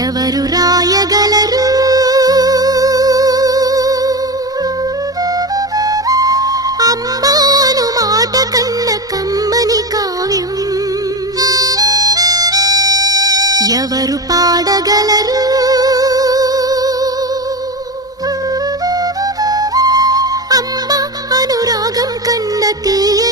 ఎవరు రాయగలరు అమ్మాను మాట కన్న కమ్మని కావ్యం ఎవరు పాడగలరు అమ్మ అనురాగం కన్న తీయ